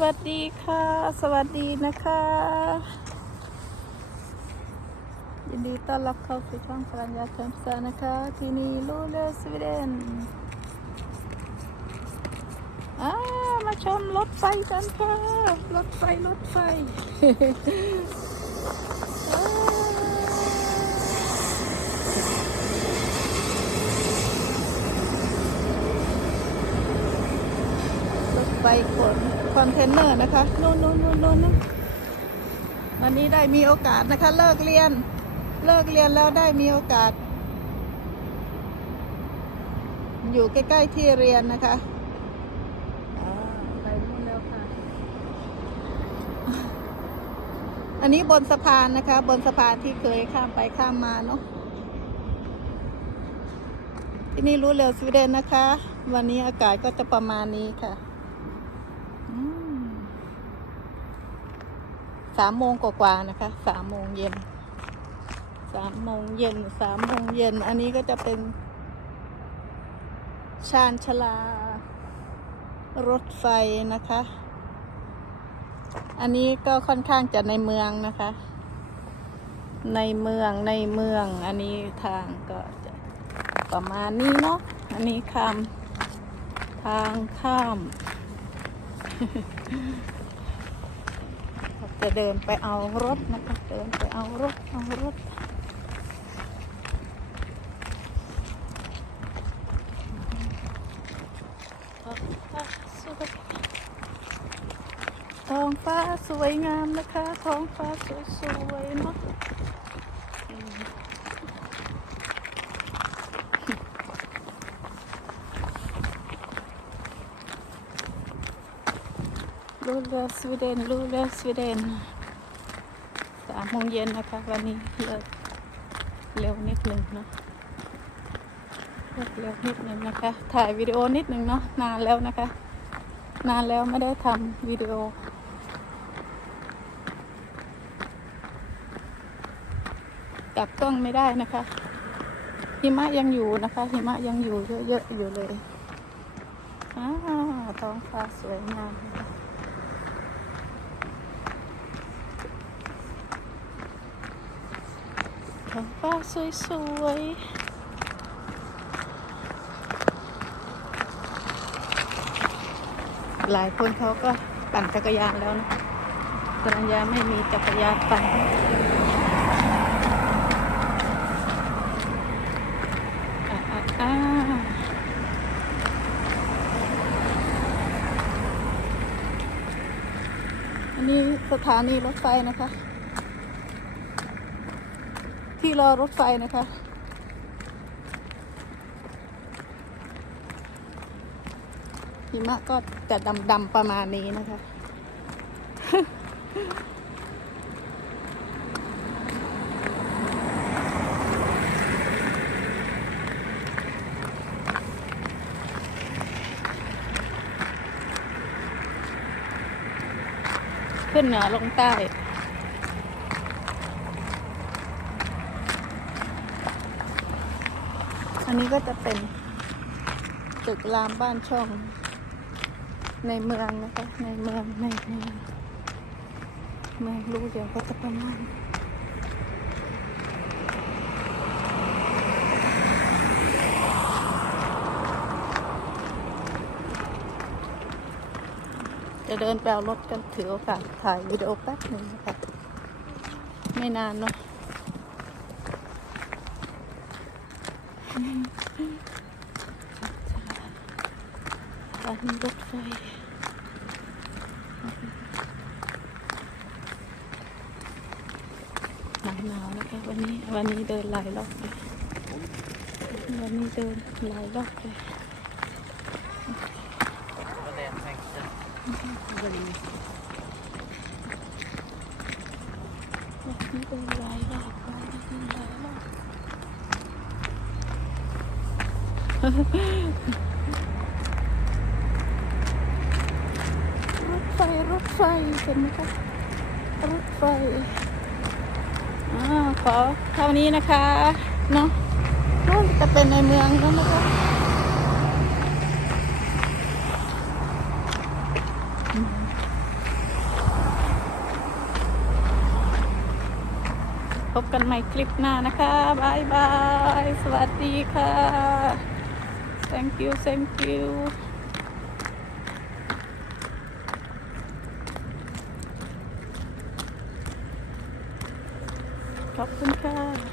วัสดีค่ะ สวัสดีนะคะ ยินดีต้อนรับเข้าสู่ช่องพลัญญาเทมสานะคะ ที่นี่ลูเลสวีเดนอ่ามาชมรถไฟกันค่ะ รถไฟ รถไฟ อ่ารถไฟขนคอนเทนเนอร์นะคะนู่นนู่นนู่นนู่นนู่นวันนี้ได้มีโอกาสนะคะ เลิกเรียน เลิกเรียนแล้วได้มีโอกาส อยู่ใกล้ๆที่เรียนนะคะอ่าไปนู่นแล้วค่ะ อันนี้บนสะพานนะคะ บนสะพานที่เคยข้ามไปข้ามมาเนาะที่นี่รู้เร็วสวีเดนนะคะ วันนี้อากาศก็จะประมาณนี้ค่ะอืมสามโมงกว่าๆนะคะสามโมงเย็นสามโมงเย็นสามโมงเย็น อันนี้ก็จะเป็น ชานชลา รถไฟนะคะ อันนี้ก็ค่อนข้างจะในเมืองนะคะ ในเมืองในเมือง อันนี้ทางก็จะประมาณนี้เนาะอันนี้ข้ามทางข้าม จะเดินไปเอารถนะคะ เดินไปเอารถ เอารถ ท้องฟ้าสวยงามนะคะ ท้องฟ้าสวยๆเนาะ ลูเรือสวีเดนลูเรือสวีเดนสามโมงเย็นนะคะ วันนี้เลิกเร็วนิดหนึ่งเนาะเลิกเร็วนิดหนึ่งนะคะ ถ่ายวิดีโอนิดหนึ่งเนาะนานแล้วนะคะ นานแล้วไม่ได้ทำวิดีโอกลับกล้องไม่ได้นะคะหิมะยังอยู่นะคะหิมะยังอยู่เยอะๆอยู่เลยอ่าท้องฟ้าสวยงามนะคะ ท้องฟ้าสวยๆ หลายคนเขาก็ปั่นจักรยานแล้วนะคะภรรยาไม่มีจักรยานปั่นอันนี้สถานีรถไฟนะคะ ที่รอรถไฟนะคะ หิมะก็จะดำๆประมาณนี้นะคะ ขึ้นเหนือลงใต้ อันนี้ก็จะเป็นตึกรามบ้านช่อง ในเมืองนะคะ ในเมืองในเมืองเมืองรู้เดียวก็จะประมาณจะเดินไปเอารถกันถือโอกาสถ่ายวิดีโอแป๊บหนึ่งนะคะ ไม่นานเนาะ สถานีรถไฟหนาวหนาวนะคะวันนี้วันนี้เดินหลายรอบเลยวันนี้เดินหลายรอบเลยวันนี้เดินหลายรอบวันนี้เดินหลาย รถไฟ รถไฟเห็นไหมคะรถไฟอขอเท่านี้นะคะเนาะนู่นจะเป็นในเมืองแล้วนะคะพบกันใหม่คลิปหน้านะคะบายบาย สวัสดีค่ะ thank you thank you ขอบคุณค่ะ